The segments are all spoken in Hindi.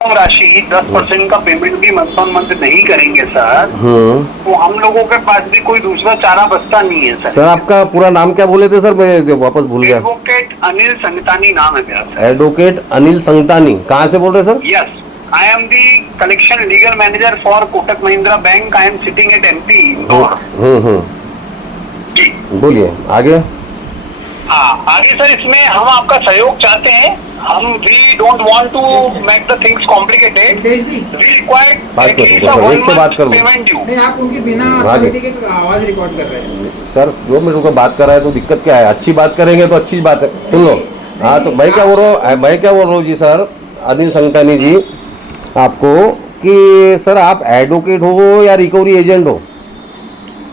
राशि 10% का पेमेंट भी मंथ ऑन मंथ नहीं करेंगे सर, तो हम लोगों के पास भी कोई दूसरा चारा बचता नहीं है सर। सर आपका पूरा नाम क्या बोले थे सर, मैं वापस भूल गया। एडवोकेट अनिल संगतानी नाम है मेरा सर। एडवोकेट अनिल संगतानी, कहाँ से बोल रहे sir? Yes, I am the collection legal manager for Kotak Mahindra bank. I am sitting at MP Indore. जी बोलिए आगे। हाँ, आगे सर इसमें हम आपका सहयोग चाहते हैं। हम we don't want to make the things complicated. We required at least a 1 month payment due. नहीं, आप उनकी बिना अथॉरिटी के आवाज रिकॉर्ड कर रहे हैं सर। 2 मिनट को बात कर रहा है तो दिक्कत क्या है? अच्छी बात करेंगे तो अच्छी बात है, सुन लो। हाँ तो मैं क्या बोल रहा हूँ जी सर, अनिल संगतानी जी, आपको कि सर आप एडवोकेट हो या रिकवरी एजेंट हो?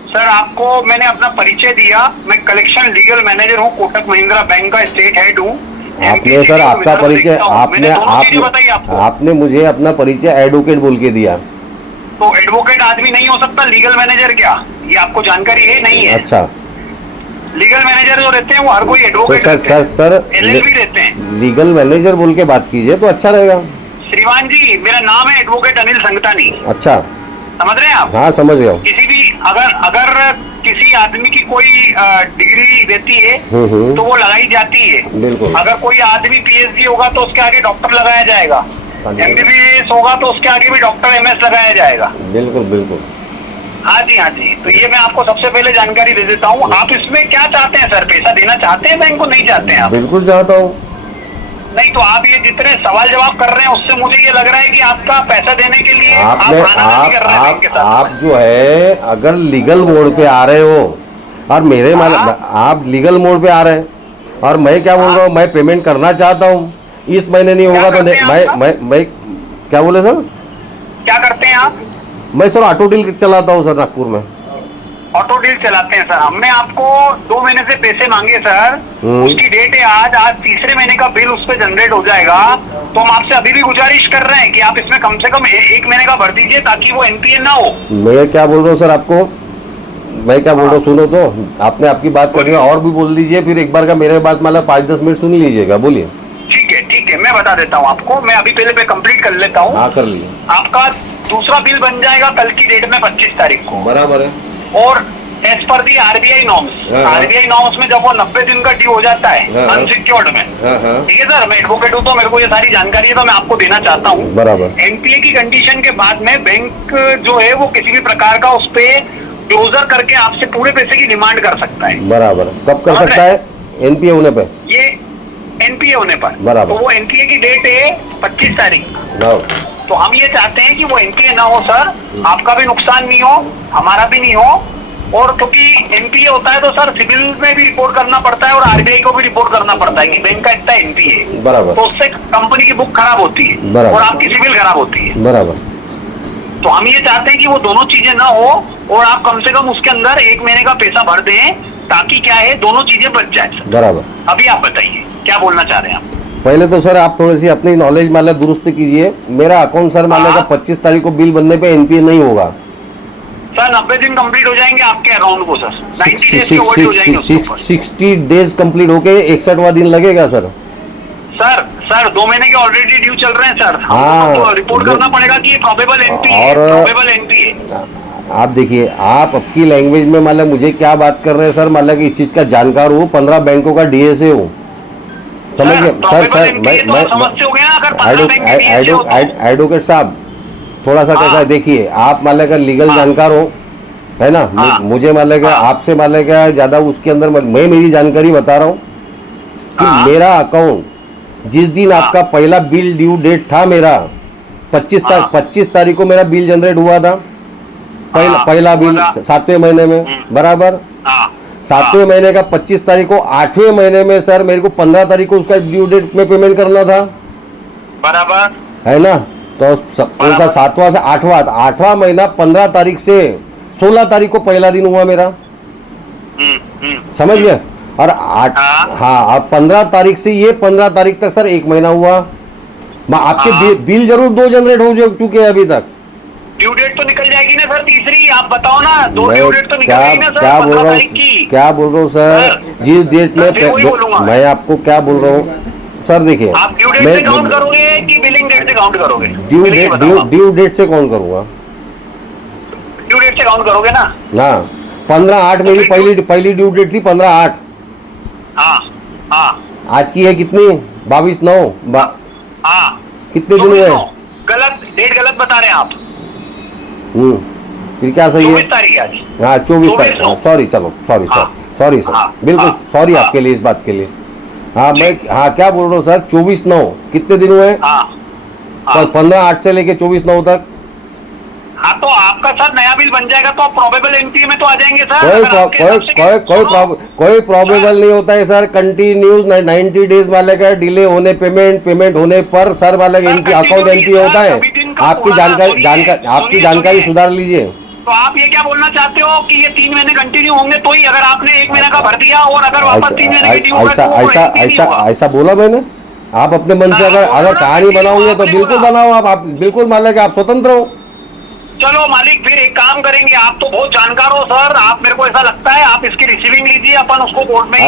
सर आपको मैंने अपना परिचय दिया, मैं कलेक्शन लीगल मैनेजर हूँ, कोटक महिंद्रा बैंक का स्टेट हेड हूँ। आपने सर आपका परिचय आपने मुझे अपना परिचय एडवोकेट बोल के दिया, तो एडवोकेट आदमी नहीं हो सकता लीगल मैनेजर क्या? ये आपको जानकारी है नहीं है? अच्छा, लीगल मैनेजर जो रहते हैं वो हर कोई एडवोकेट सर एलएलबी रहते हैं। लीगल मैनेजर बोल के बात कीजिए तो अच्छा रहेगा। श्रीमान जी, मेरा नाम है एडवोकेट अनिल संगतानी। अच्छा, समझ रहे हैं आप? हाँ समझ गया। किसी भी अगर किसी आदमी की कोई डिग्री रहती है तो वो लगाई जाती है। बिल्कुल। अगर कोई आदमी पीएचडी होगा तो उसके आगे डॉक्टर लगाया जाएगा, एमबीबीएस होगा तो उसके आगे भी डॉक्टर एमएस लगाया जाएगा। बिल्कुल बिल्कुल। हाँ जी, हाँ जी। तो ये मैं आपको सबसे पहले जानकारी दे देता हूँ। आप इसमें क्या चाहते हैं सर? पैसा देना चाहते हैं बैंक को? नहीं चाहते हैं आप? बिल्कुल चाहता हूँ। नहीं तो आप ये जितने सवाल जवाब कर रहे हैं उससे मुझे ये लग रहा है कि आपका पैसा देने के लिए आप जो है अगर लीगल मोड पे आ रहे हो और मेरे आप लीगल मोड पे आ रहे हैं और मैं क्या बोल रहा हूँ, मैं पेमेंट करना चाहता हूँ, इस महीने नहीं होगा तो मैं क्या बोले सर? क्या करते हैं आप? मैं सर ऑटो डील चलाता हूँ सर, नागपुर में ऑटो डील चलाते हैं सर। हमने आपको 2 महीने से पैसे मांगे सर, उसकी डेट है आज तीसरे महीने का बिल उस पर जनरेट हो जाएगा। तो हम आपसे अभी भी गुजारिश कर रहे हैं कि आप इसमें कम से कम 1 महीने का भर दीजिए ताकि वो एनपीए ना हो। मैं क्या बोल रहा हूँ सर आपको, मैं क्या बोल रहा हूँ सुनो तो, आपने आपकी बात करिए और भी बोल दीजिए, फिर एक बार का मेरे बात मतलब 5-10 मिनट सुन लीजिएगा, बोलिए। ठीक है, मैं बता देता हूँ आपको। मैं अभी पहले पे कंप्लीट कर लेता हूँ। हाँ कर लिए। आपका दूसरा बिल बन जाएगा कल की डेट में 25 तारीख को। बराबर है। और एज पर दी आरबीआई नॉर्म्स में जब वो 90 दिन का ड्यू हो जाता है अनसिक्योर्ड में, ठीक है सर, मैं एडवोकेट हूँ तो मेरे को ये सारी जानकारी है तो मैं आपको देना चाहता हूँ। बराबर। एनपीए की कंडीशन के बाद में बैंक जो है वो किसी भी प्रकार का उस पे क्लोजर करके आपसे पूरे पैसे की डिमांड कर सकता है। बराबर। कब कर सकता है? एनपीए होने पे। ये एनपीए होने पर। बराबर। तो वो एनपीए की डेट है 25 तारीख। तो हम ये चाहते हैं कि वो एनपीए ना हो सर, आपका भी नुकसान नहीं हो, हमारा भी नहीं हो। और क्योंकि एनपीए होता है तो सर सिविल में भी रिपोर्ट करना पड़ता है और आरबीआई को भी रिपोर्ट करना पड़ता है कि बैंक का इतना एनपीए। बराबर। तो उससे कंपनी की बुक खराब होती है और आपकी सिविल खराब होती है। बराबर। तो हम ये चाहते हैं कि वो दोनों चीजें ना हो और आप कम से कम उसके अंदर 1 महीने का पैसा भर दें ताकि क्या है दोनों चीजें बच जाए। बराबर। अभी आप बताइए क्या बोलना चाह रहे हैं आप? पहले तो सर आप थोड़ी सी अपनी नॉलेज मान दुरुस्त कीजिए। मेरा अकाउंट सर मान 25 तारीख को बिल बनने पे एनपीए नहीं होगा सर। 90 दिन कंप्लीट हो जाएंगे आपके अकाउंट को सर। 90 डेज के ओवरड्यू हो जाएंगे। 60 डेज कंप्लीट होके 61वां दिन लगेगा सर। सर 2 महीने के ऑलरेडी ड्यू चल रहे हैं सर। हाँ, तो रिपोर्ट करना पड़ेगा कि ये प्रोबेबल एनपीए। आप देखिए, आप आपकी लैंग्वेज में मतलब मुझे क्या बात कर रहे हैं सर, मतलब कि इस चीज का जानकार हूँ, 15 बैंकों का डीएसए हूँ, समझिए सर। एडवोकेट साहब थोड़ा सा कैसा है देखिए, आप मान लेगा लीगल जानकार हो, है ना? मुझे मान लेगा आपसे मान लेगा ज्यादा उसके अंदर मैं मेरी जानकारी बता रहा हूँ कि मेरा अकाउंट जिस दिन आपका पहला बिल ड्यू डेट था मेरा 25 तारीख को मेरा बिल जनरेट हुआ था, पहला बिल 7वें महीने में। बराबर। 7वें महीने का 25 तारीख को 8वें महीने में सर मेरे को 15 तारीख को उसका ड्यू डेट में पेमेंट करना था। बराबर है ना? तो उनका 7वां से 8वां महीना 15 तारीख से 16 तारीख को पहला दिन हुआ मेरा, समझ गए? और 15 तारीख से ये 15 तारीख तक सर 1 महीना हुआ। आपके बिल जरूर 2 जनरेट हो चुके हैं अभी तक। ड्यू डेट तो निकल जाएगी ना सर तीसरी, आप बताओ ना। 2 ड्यू डेट तो निकल जाएगी ना सर। क्या बोल रहा हूँ सर, जिस डेट में मैं आपको क्या बोल रहा हूँ, सर देखिए, आप ड्यू डेट से काउंट करोगे कि बिलिंग डेट से काउंट करोगे? ड्यू डेट से कौन करूंगा? ड्यू डेट से काउंट करोगे ना? ना, 15/8 मेरी पहली ड्यू डेट थी, 15/8। हाँ हाँ आज की है कितनी? 22/9। हाँ, कितने दिन हुए? गलत डेट, गलत बता रहे हैं आप। फिर क्या सही है? 24 तारीख है आज। हाँ 24 तारीख। सॉरी, चलो सॉरी हाँ, सॉरी सर, हाँ, बिल्कुल हाँ, सॉरी हाँ, आपके लिए, इस बात के लिए। हाँ मैं क्या बोल रहा हूँ सर, 24/9 कितने दिन हुए? हाँ, हाँ, 15/8 से लेके 24/9 तक। हाँ तो आपका सर नया बिल बन जाएगा तो आप प्रोबेबल एनपीए में तो आ जाएंगे सर। कोई प्रॉबेबल नहीं होता है सर। कंटिन्यूज 90 डेज वाले का डिले होने पेमेंट होने पर सर वाले का एनपी अकाउंट एनपी होता है। आपकी जानकारी सुधार लीजिए। तो आप ये क्या बोलना चाहते हो कि ये 3 महीने कंटिन्यू होंगे तो ही, अगर आपने 1 महीने का भर दिया और अगर वापस 3 महीने कंटिन्यू होगा ऐसा बोला मैंने? आप अपने मन से अगर कहानी बनाओगे तो बिल्कुल बनाओ, आप बिल्कुल मान लें कि आप स्वतंत्र हो। चलो मालिक, फिर एक काम करेंगे, आप तो बहुत जानकार हो सर, आप, मेरे को ऐसा लगता है आप इसकी रिसीविंग लीजिए, अपन उसको कोर्ट में।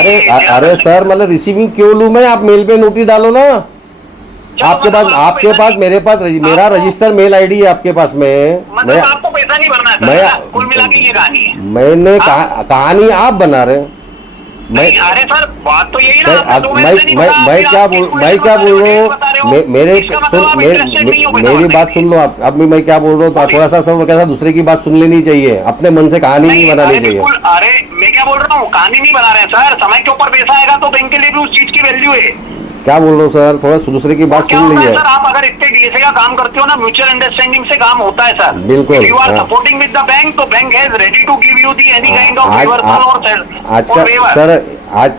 अरे सर, मतलब रिसीविंग क्यों लूं मैं? आप मेल पे नोटिस डालो ना। आपके पास मेरे पास मेरा रजिस्टर मेल आईडी है आपके पास में। मतलब आपको पैसा नहीं भरना है सर, कुल मिला के ये कहानी है। मैंने कहानी आप बना रहे। अरे सर बात तो यही ना, मैं क्या बोल रहा हूँ, मेरी बात सुन लो आप। अब मैं क्या बोल रहा हूँ, थोड़ा सा सब कैसा दूसरे की बात सुन लेनी चाहिए, अपने मन से कहानी नहीं बनानी चाहिए। अरे मैं क्या बोल रहा हूँ, कहानी नहीं बना रहे हैं सर, समय के ऊपर पैसा आएगा तो बैंक के लिए भी उस चीज की वैल्यू है। क्या बोल रहा हूँ सर, थोड़ा दूसरे की बात सुन लीजिए सर। आप अगर इतने डीएसए का काम करते हो ना, म्यूचुअल अंडरस्टैंडिंग से काम होता है सर। बिल्कुल। You are supporting with the bank, तो bank has ready to give you the any kind of reversal और आज का सर, आज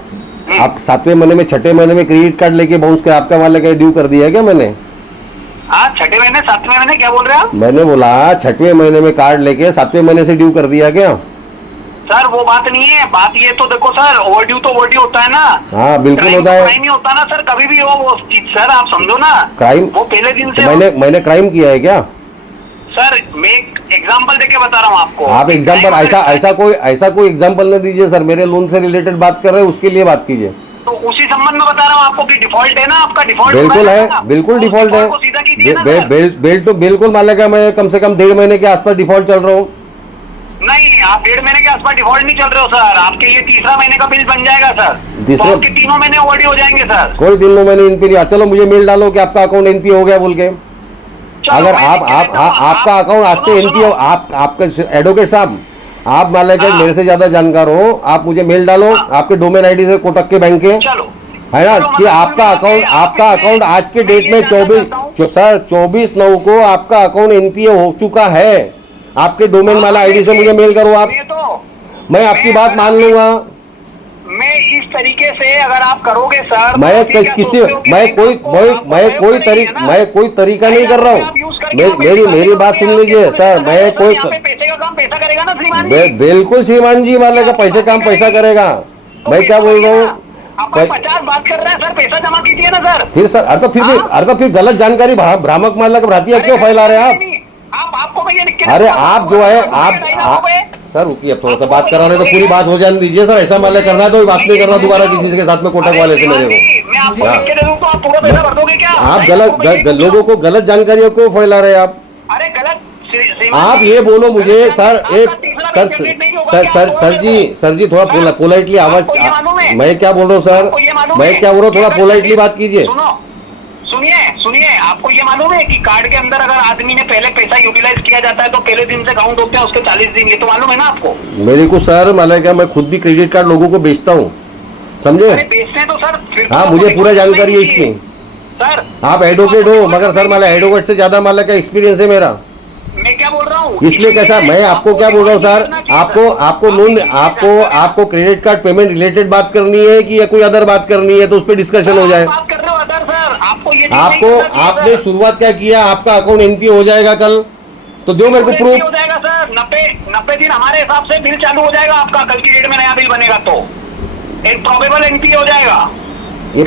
आप 7वें महीने में 6ठे महीने में क्रेडिट कार्ड लेके बाउंस कर आपका वाले का ड्यू कर दिया क्या मैंने? हाँ 6ठे महीने 7वें महीने, क्या बोल रहे हैं आप? मैंने बोला 6ठे महीने में कार्ड लेके 7वें महीने से ड्यू कर दिया क्या? सर वो बात नहीं है, बात ये तो देखो सर, ओवरड्यू तो ओवरड्यू होता है ना। हाँ बिल्कुल होता है। क्राइम नहीं होता ना सर, कभी भी हो वो चीज सर, आप समझो ना। क्राइम वो पहले दिन से मैंने क्राइम किया है क्या? सर मैं एग्जांपल देके बता रहा हूँ आपको। आप एग्जांपल ऐसा कोई एग्जांपल न दीजिए सर, मेरे लोन से रिलेटेड बात कर रहे हैं, उसके लिए बात कीजिए। तो उसी संबंध में बता रहा हूँ आपको कि डिफॉल्ट है ना आपका, डिफॉल्ट बिल्कुल है, बिल्कुल डिफॉल्ट है। तो बिल्कुल मान लेगा, मैं कम से कम 1.5 महीने के आसपास डिफॉल्ट चल रहा हूँ। नहीं, आप 1.5 महीने के आसपास डिफॉल्ट नहीं चल रहे हो सर, आपके ये 3रा महीने का बिल बन जाएगा सर। तो आपके 3 महीने ओवरड्यू हो जाएंगे सर। कोई 3 महीने एनपी नहीं। चलो मुझे मेल डालो कि आपका अकाउंट एनपी हो गया बोल के। अगर आपका अकाउंट आज से एनपी हो, आपका एडवोकेट साहब, आप मान लेकर मेरे से ज्यादा जानकार हो, आप मुझे मेल डालो आपके डोमेन आईडी से कोटक के बैंक के, है ना, कि आपका अकाउंट आज के डेट में 24/9 को आपका अकाउंट एनपीए हो चुका है। आपके डोमेन वाला आईडी से मुझे मेल करो आप, मैं आपकी बात मान लूंगा। मैं इस तरीके से अगर आप करोगे सर, मैं कोई तरीका नहीं कर रहा हूँ। मेरी बात सुन लीजिए सर, मैं कोई पैसे का काम पैसा करेगा ना श्रीमान जी। बिल्कुल श्रीमान जी, वाले का पैसे काम पैसा करेगा। मैं क्या बोल रहा हूँ, 50 बात कर रहे हैं सर, पैसा जमा कीजिए ना सर। फिर सर अरे तो फिर गलत जानकारी भ्रामक मान लगा भ्रांतियां क्यों फैला रहे हैं आपको मैं ये लिख के अरे आप जो है आप सर रुकिए, अब थोड़ा सा बात करा रहे तो पूरी बात हो जाने दीजिए सर। ऐसा मान करना है तो बात नहीं करना दोबारा किसी के साथ में कोटक वाले से मेरे को। आप गलत लोगों को गलत जानकारियों को फैला रहे हैं आप। अरे गलत आप ये बोलो मुझे सर, सर जी थोड़ा पोलाइटली आवाज, मैं क्या बोल रहा हूँ सर, मैं क्या बोल रहा हूँ, थोड़ा पोलाइटली बात कीजिए। सुनिए, आपको ये मालूम है कि कार्ड के अंदर अगर आदमी ने पहले पैसा यूटिलाइज किया जाता है तो पहले दिन से काउंट होते हैं उसके 40 दिन, ये तो मालूम है ना आपको? मेरे को सर मालूम क्या, मैं खुद भी क्रेडिट कार्ड लोगों को बेचता हूँ, समझे? बेचते हैं तो सर हाँ मुझे पूरा जानकारी है इसकी सर। आप एडवोकेट हो मगर सर माला एडवोकेट से ज्यादा माला का एक्सपीरियंस है मेरा। मैं क्या बोल रहा हूँ इसलिए कैसा, मैं आपको क्या बोल रहा हूँ सर, आपको लोन आपको क्रेडिट कार्ड पेमेंट रिलेटेड बात करनी है कि या कोई अदर बात करनी है तो उस पर डिस्कशन हो जाए। आपको आपने शुरुआत क्या किया, आपका अकाउंट एनपी हो जाएगा कल, तो दो मेरे को प्रूफ हो जाएगा सर। 90 दिन हमारे हिसाब से बिल चालू हो जाएगा आपका, कल की डेट में नया बिल बनेगा तो एक प्रोबेबल एनपीए हो जाएगा। ये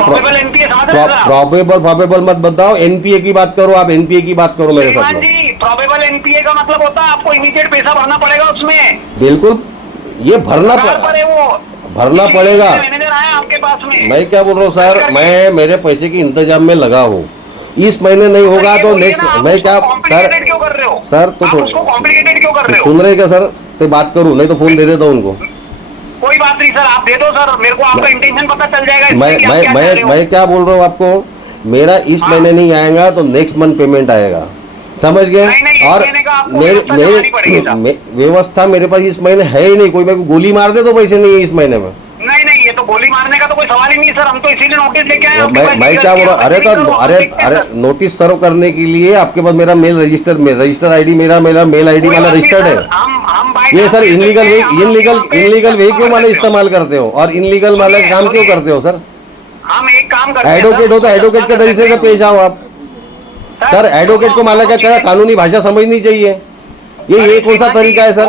प्रोबेबल मत बताओ, एनपीए की बात करो आप, एनपीए की बात करो मेरे साथ। प्रोबेबल एनपीए का मतलब होता है आपको इमीडिएट पैसा भरना पड़ेगा उसमें। बिल्कुल, ये भरना पड़े वो भरना पड़ेगा। मैनेजर आया आपके पास में। मैं क्या बोल रहा हूँ सर, मैं मेरे पैसे के इंतजाम में लगा हूँ, इस महीने नहीं होगा तो नेक्स्ट। मैं क्या सर, क्यों कर रहे हो सर तो उसको कॉम्प्लिकेटेड क्यों कर रहे हो? सुन रहे क्या सर? तो बात करूँ, नहीं तो फोन दे देता हूँ उनको। कोई बात नहीं सर, आप दे दो सर, मेरे को आपका इंटेंशन पता चल जाएगा इसमें कि आप क्या चाह रहे हो। मैं क्या बोल रहा हूँ आपको, मेरा इस महीने नहीं आएगा तो नेक्स्ट मंथ पेमेंट आएगा, समझ गए? और मेरे व्यवस्था मेरे पास इस महीने है ही नहीं, कोई मेरे को गोली मार दे तो पैसे नहीं है इस महीने में। नहीं, ये तो गोली मारने का तो कोई सवाल ही नहीं सर, हम तो इसीलिए नोटिस लेके आए। मैं क्या बोल रहा हूँ, अरे नोटिस सर्व करने के लिए आपके पास मेरा मेल रजिस्टर आईडी, मेरा मेल आईडी वाला रजिस्टर्ड है। ये सर इनलीगल वे क्यों माले इस्तेमाल करते हो, और इनलीगल माले काम क्यों करते हो सर? हम एक काम करते हैं, एडवोकेट हो तो एडवोकेट के तरीके से पेश आओ आप। सर एडवोकेट को माला क्या कानूनी भाषा समझनी चाहिए, ये कौन सा तरीका है सर?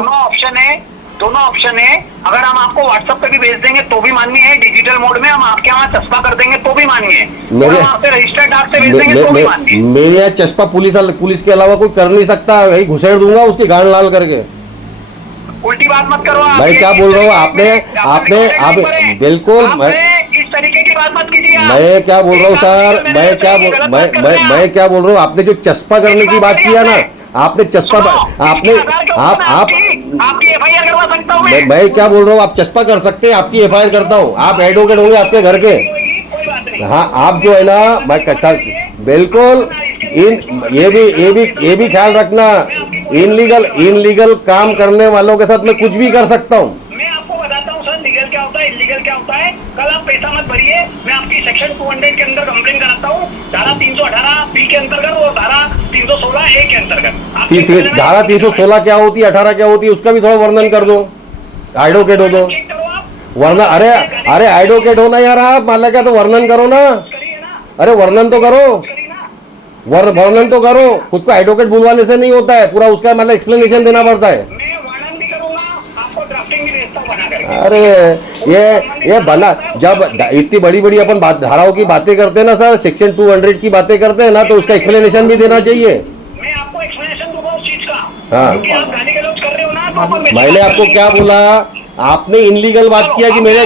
दोनों ऑप्शन है। अगर हम आपको व्हाट्सएप पे भी भेज देंगे तो भी मान्य है, डिजिटल मोड में हम आपके वहाँ चस्पा कर देंगे तो भी मान्य है, मेरे रजिस्टर्ड डाक से भेज देंगे तो भी मान्य है। मेरे यहाँ चस्पा पुलिस के अलावा कोई कर नहीं सकता, वही घुसेड़ दूंगा उसकी गांड लाल करके। उल्टी बात मत करो आप। मैं क्या बोल रहा हूँ, आपने आप बिल्कुल इस तरीके की बात मत कीजिए। मैं क्या बोल रहा हूँ सर, मैं क्या बोल रहा हूँ, आपने जो चस्पा करने की बात किया ना, आपने चस्पा आपने आपकी एफआईआर करवा सकता हूँ मैं क्या बोल रहा हूँ, आप चस्पा कर सकते हैं, आपकी एफआईआर करता हूँ। आप एडवोकेट होंगे आपके घर के, हाँ आप जो है ना, मैं बिल्कुल ये भी ख्याल रखना, इनलीगल काम करने वालों के साथ मैं कुछ भी कर सकता हूँ। मैं आपको बताता हूँ सर, लीगल क्या होता है, इलीगल क्या होता है। कल आप पैसा मत भरिए, मैं आपकी सेक्शन 200 के अंदर कंप्लेन कराता हूँ, धारा 318 बी के अंतर्गत और धारा 316 ए के अंतर्गत। धारा 316 क्या होती है, 18 क्या होती है, उसका भी थोड़ा वर्णन कर दो, एडवोकेट हो तो। वर्णन, अरे एडवोकेट हो ना यार आप, मान क्या तो वर्णन करो ना, अरे वर्णन तो करो, वर्णन तो करो। खुद को एडवोकेट बुलवाने से नहीं होता है, पूरा उसका मतलब एक्सप्लेनेशन देना पड़ता है। मैं वर्णन भी करूंगा, आपको ड्राफ्टिंग भी भेजता हूं बना करके। अरे ये बना, जब इतनी बड़ी अपन धाराओं की बातें करते हैं ना सर, सेक्शन 200 की बातें करते हैं ना, तो उसका एक्सप्लेनेशन भी देना चाहिए। मैं आपको एक्सप्लेनेशन दूंगा उस चीज का, हाँ। क्योंकि आप गाली गलौज कर रहे हो ना, तो मैंने आपको क्या बोला, आपने इनलीगल बात किया कि मेरे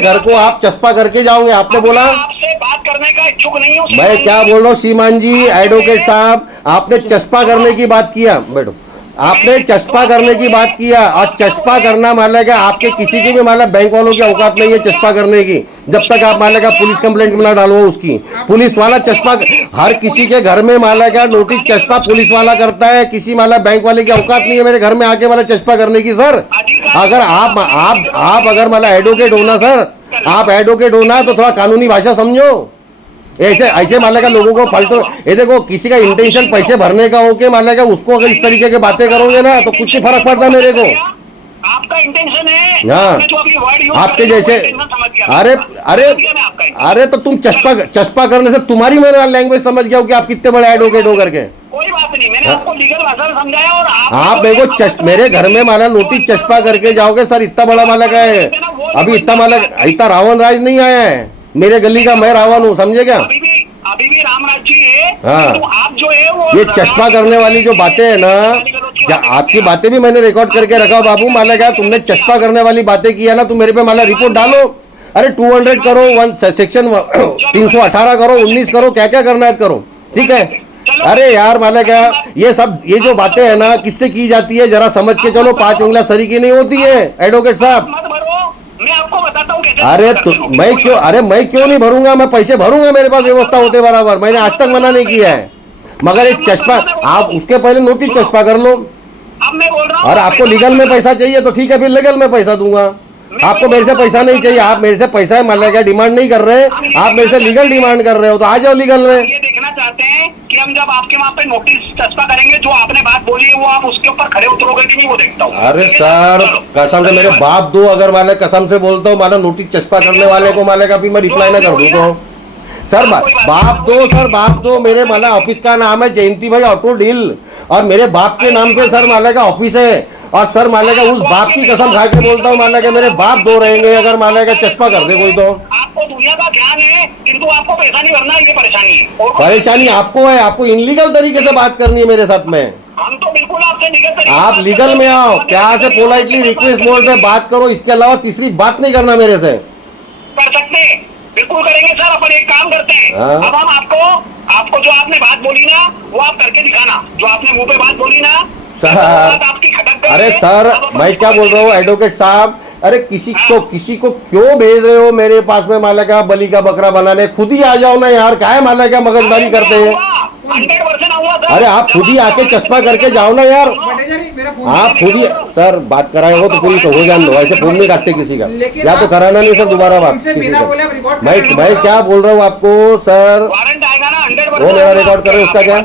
घर को आप चस्पा करके जाओगे, आपने बोला। आपसे बात करने का इच्छुक नहीं हूँ। मैं क्या बोल रहा हूँ श्रीमान जी, एडवोकेट साहब, आपने चस्पा करने की बात किया, बैठो, आपने चस्पा करने की बात किया, और चस्पा करना मान लेगा आपके किसी की भी मान लो बैंक वालों की औकात नहीं है चस्पा करने की, जब तक आप मान लेगा पुलिस कंप्लेंट ना डालो उसकी। पुलिस वाला चस्पा हर किसी के घर में मान लेगा नोटिस चस्पा पुलिस वाला करता है, किसी मान लो बैंक वाले की औकात नहीं है मेरे घर में आके वाला चस्पा करने की। सर अगर आप अगर मान लो एडवोकेट होना सर, आप एडवोकेट होना तो थोड़ा कानूनी भाषा समझो। ऐसे मान लेगा लोगों को फालतू, ये देखो किसी का इंटेंशन पैसे भरने का हो के मान लेगा, उसको अगर इस तरीके की बातें करोगे ना तो कुछ ही फर्क पड़ता मेरे को। आपका इंटेंशन है, हाँ आपके जैसे, अरे तो तुम चस्पा करने से तुम्हारी मेरा लैंग्वेज समझ गया हो कि आप कितने बड़े एडवोकेट हो करके। कोई बात नहीं, मैंने आपको लीगल भाषा में समझाया। और आप मेरे को मेरे घर में माला नोटिस चस्पा करके जाओगे सर, इतना बड़ा माला का है, अभी इतना रावण राज नहीं आया है मेरे गली का, मैं रावण हूँ, समझे क्या? अभी भी राम राज्य है। हाँ तो आप जो है वो ये चस्पा करने वाली जो बातें है ना, आपकी बातें भी मैंने रिकॉर्ड करके रखा बाबू, माला क्या तुमने चस्पा करने वाली बातें किया ना, तुम मेरे पे माला रिपोर्ट डालो। अरे 200 करो, सेक्शन 318 करो, 19 करो, क्या क्या करना है करो, ठीक है। अरे यार माला क्या ये जो बातें है ना किससे की जाती है जरा समझ के चलो, 5 उंगलियां सरी की नहीं होती है एडवोकेट साहब। मैं आपको बताता हूँ कैसे। अरे तो मैं क्यों नहीं भरूंगा, मैं पैसे भरूंगा, मेरे पास व्यवस्था होते बराबर, मैंने आज तक मना नहीं किया है। मगर एक चस्पा, आप उसके पहले नोटिस चस्पा कर लो। अब मैं बोल रहा हूँ, और आपको लीगल में पैसा चाहिए तो ठीक है, फिर लीगल में पैसा दूंगा। आपको मेरे से पैसा नहीं चाहिए, आप मेरे से पैसा मान लिया डिमांड नहीं कर रहे, आप मेरे से लीगल डिमांड कर रहे हो, तो आ जाओ लीगल में। ये देखना चाहते हैं कि हम जब आपके वहाँ पे नोटिस चस्पा करेंगे, जो आपने बात बोली है वो आप उसके ऊपर खड़े उतरोगे कि नहीं, वो देखता हूँ। अरे सर कसम से मेरे बाप दो, अगर माले कसम से बोलता हूँ माला नोटिस चस्पा करने वाले को माले का भी मैं रिप्लाई ना कर दूँ तो सर बाप दो मेरे माला ऑफिस का नाम है जयंती भाई ऑटो डील, और मेरे बाप के नाम पे सर माले का ऑफिस है। और सर मान लेगा उस बाप की कसम खा के बोलता हूँ, मान लेगा मेरे बाप दो रहेंगे अगर मान लेगा चस्पा कर दे कोई तो। आपको दुनिया का ज्ञान है किंतु आपको पैसा नहीं भरना, ये परेशानी है। परेशानी आपको है, आपको इनलीगल तरीके से बात करनी है मेरे साथ में। हम तो बिल्कुल आपसे आपसे लीगल तरीके से आप बात लीगल करो। में आओ, आप प्यार से लीगल पोलाइटली तरीके से रिक्वेस्ट बात मोड में करेंगे। बात करो, इसके अलावा तीसरी बात नहीं करना मेरे से। कर सकते हैं, बिल्कुल करेंगे सर। अपन एक काम करते हैं, हाँ। अब हम आपको जो आपने बात बोली ना वो आप करके दिखाना। जो आपने मुंह पे बात बोली ना सर, वो बात आपकी खटक गई अरे है। सर अब अपन मैं क्या उसको बोल रहा हूँ करेंगे। एडवोकेट साहब, अरे किसी को क्यों भेज रहे हो मेरे पास में, माला क्या बलि का बकरा बनाने? खुद ही आ जाओ ना यार, क्या है माला क्या मगजमारी करते हैं? 100% आऊंगा सर। अरे आप खुद ही जब आके आपका चश्मा ऑनलाइन करके दिखेगा जाओ ना यार। सुनो, भट्टाचार्य मेरा फोन आप खुद ही सर बात कराए हो तो पुलिस हो जान दो, ऐसे फोन नहीं काटते किसी का, लेकिन या तो आप- कराना नहीं सर दोबारा बात उनसे किसी बिना से। बोले आप रिकॉर्ड मैं कर रहे मैं हो। क्या बोल रहा हूँ आपको सर, वारंट आएगा ना 100%। वो मेरा रिकॉर्ड कर रहे हो उसका क्या?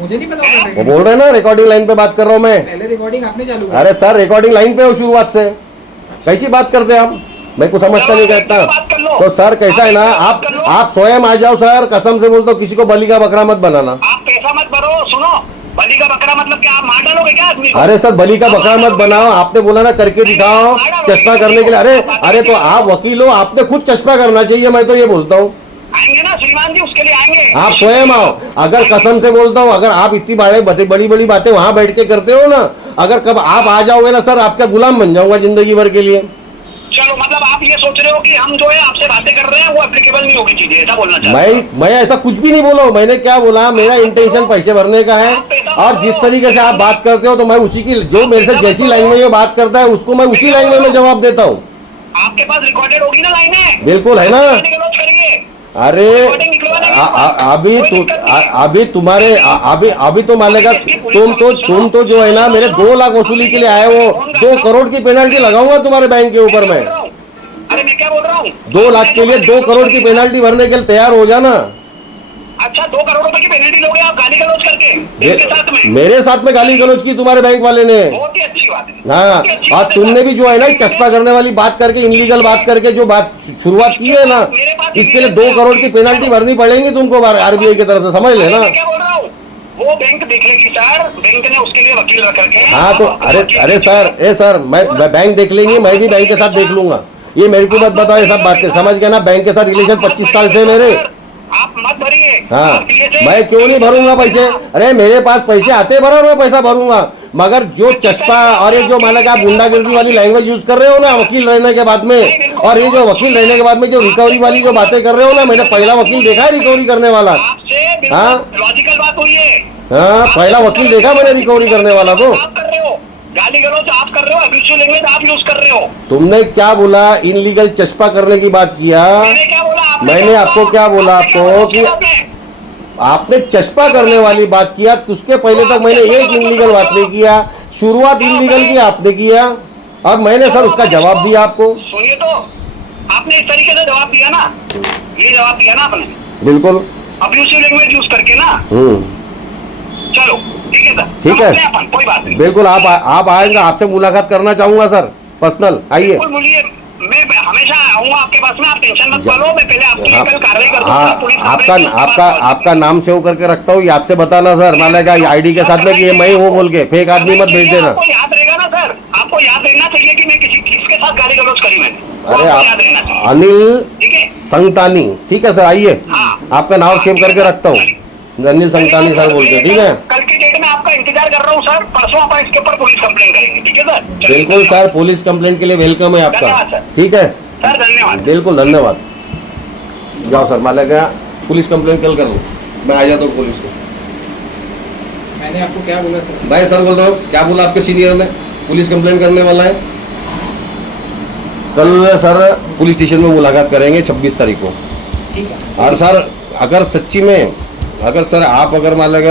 मुझे नहीं पता वो बोल रहे हैं ना रिकॉर्डिंग लाइन पे बात कर रहा हूँ मैं। पहले रिकॉर्डिंग आपने चालू अरे सर रिकॉर्डिंग लाइन पे हो शुरुआत से, कैसी बात करते हैं आप? मैं कुछ समझता नहीं कहता। तो सर कैसा है ना, आप स्वयं आ जाओ सर, कसम से बोलता हूँ किसी को बलि का बकरा मत बनाना। आप पैसा मत भरो। सुनो, बलि का बकरा मतलब क्या आप मार डालोगे क्या आदमी को? अरे सर बलि का बकरा मत बनाओ, आपने बोला ना करके दिखाओ चश्मा करने के लिए। अरे तो आप वकील हो, आपने खुद चश्मा करना चाहिए, मैं तो ये बोलता हूँ। आएंगे ना श्रीमान जी, उसके लिए आएंगे। आप स्वयं आओ, अगर कसम से बोलता हूँ, अगर आप इतनी बड़ी बड़ी बातें वहां बैठ के करते हो ना, अगर कब आप आ जाओगे ना सर, आपका गुलाम बन जाऊंगा जिंदगी भर के लिए। चलो मतलब आप ये सोच रहे हो कि हम जो है आपसे बातें कर रहे हैं वो एप्लीकेबल नहीं होगी चीजें, ऐसा बोलना चाहते हैं? मैं ऐसा कुछ भी नहीं बोला हूं। मैंने क्या बोला, मेरा इंटेंशन पैसे भरने का है, और जिस तरीके से आप बात करते हो तो मैं उसी की, जो मेरे से जैसी लैंग्वेज में बात करता है उसको मैं उसी लैंग्वेज में जवाब देता हूँ। आपके पास रिकॉर्डेड होगी ना लाइनें? बिल्कुल है ना। करिए। अरे अभी तुम्हारे अभी तो मानेगा, तुम तो जो है ना मेरे 2 लाख वसूली के लिए आए हो, 2 करोड़ की पेनल्टी लगाऊंगा तुम्हारे बैंक के ऊपर में। अरे मैं क्या बोल रहा हूँ, 2 लाख के लिए 2 करोड़ की पेनल्टी भरने के लिए तैयार हो जाना। अच्छा 2 करोड़ रुपए की पेनल्टी लोगे आप गाली गलौज करके इनके साथ में? मेरे साथ में गाली गलौज की तुम्हारे बैंक वाले ने। बहुत ही अच्छी बात है। हाँ, बहुत ही अच्छी और बात है तुमने सर। भी जो है ना चश्मा करने वाली बात करके, इनलीगल बात करके जो बात शुरुआत की है ना, इसके लिए 2 करोड़ की पेनल्टी भरनी पड़ेगी तुमको आरबीआई की तरफ से, समझ लेना। मैं क्या बोल रहा हूँ, वो बैंक देख लेगी सर, बैंक ने उसके लिए वकील रख रखे हैं। हाँ तो अरे सर मैं बैंक देख लेंगी, मैं भी बैंक के साथ देख लूंगा। ये मेरे को मत बताओ ये सब बातें, समझ गए ना? बैंक के साथ रिलेशन 25 साल से मेरे। आप मत भरिए। हाँ, आप दिए थे। मैं क्यों नहीं भरूंगा पैसे? अरे मेरे पास पैसे आते भरा, मैं पैसा भरूंगा, मगर जो चस्पा और ये जो माना कि आप गुंडागिर्दी वाली लैंग्वेज यूज कर रहे हो ना वकील रहने के बाद में, और ये जो वकील रहने के बाद में जो रिकवरी वाली जो बातें कर रहे हो ना, मैंने पहला वकील देखा है रिकवरी करने वाला। आपसे हाँ? लॉजिकल बात हुई है। हाँ, पहला वकील देखा मैंने रिकवरी करने वाला। तो आप कर रहे हो, गाली गलौज आप कर रहे हो, अब्यूसिव लैंग्वेज आप यूज कर रहे हो। तुमने क्या बोला, इनलीगल चस्पा करने की बात किया। मैंने क्या बोला? मैंने आपको क्या बोला आपको कि आपने चस्पा करने वाली बात किया, तो उसके पहले तक मैंने एक इनलीगल बात नहीं किया। शुरुआत इनलीगल की आपने किया, और मैंने सर उसका जवाब दिया आपको। सुनिए तो, आपने इस तरीके से जवाब दिया ना, ये जवाब दिया ना आपने बिल्कुल अब्यूसिव लैंग्वेज यूज करके ना। चलो ठीक है सर, ठीक है, समझते हैं अपन, कोई बात नहीं। बिल्कुल आप आएंगे, आपसे मुलाकात करना चाहूंगा सर, पर्सनल आइए। बिल्कुल बोलिए, मैं हमेशा आऊंगा आपके पास में, आप टेंशन मत लो। मैं पहले आपकी हाँ, कल कार्रवाई कर दूंगा। हाँ, पुलिस कंप्लेंट की, उसके आपका बाद आपका नाम सेव करके रखता हूँ, याद से बताना सर, मान लेगा आईडी के साथ में कि ये मैं हूँ बोल के, फेक आदमी मत भेज देना। आपको याद रहेगा ना सर, आपको याद रहना चाहिए कि मैं किसके साथ गाली गलौज करी मैंने। अरे आपको याद रहना चाहिए, अनिल ठीक है? संतानी, ठीक है सर, आइए, हाँ। आपका नाम सेव करके रखता हूँ, अनिल संतानी सर बोल के, ठीक है? कल की डेट में आपका इंतजार कर रहा हूँ सर, परसों अपन इसके ऊपर पुलिस कंप्लेंट करेंगे, ठीक है सर? चलिए, बिल्कुल सर, पुलिस कंप्लेंट के लिए वेलकम है धन्यवाद आपका, सर। ठीक है? सर धन्यवाद। बिल्कुल धन्यवाद। जाओ सर, मान लेगा पुलिस कंप्लेंट कल कर लो, मैं आ जाता हूँ पुलिस को। मैंने आपको क्या बोला सर? भाई सर बोल रहा हूँ, क्या बोला आपके सीनियर ने? पुलिस कंप्लेंट करने वाला है। कल सर पुलिस स्टेशन में मुलाकात करेंगे 26 तारीख को। ठीक है। और सर अगर सच्ची में, अगर सर आप अगर मान लेगा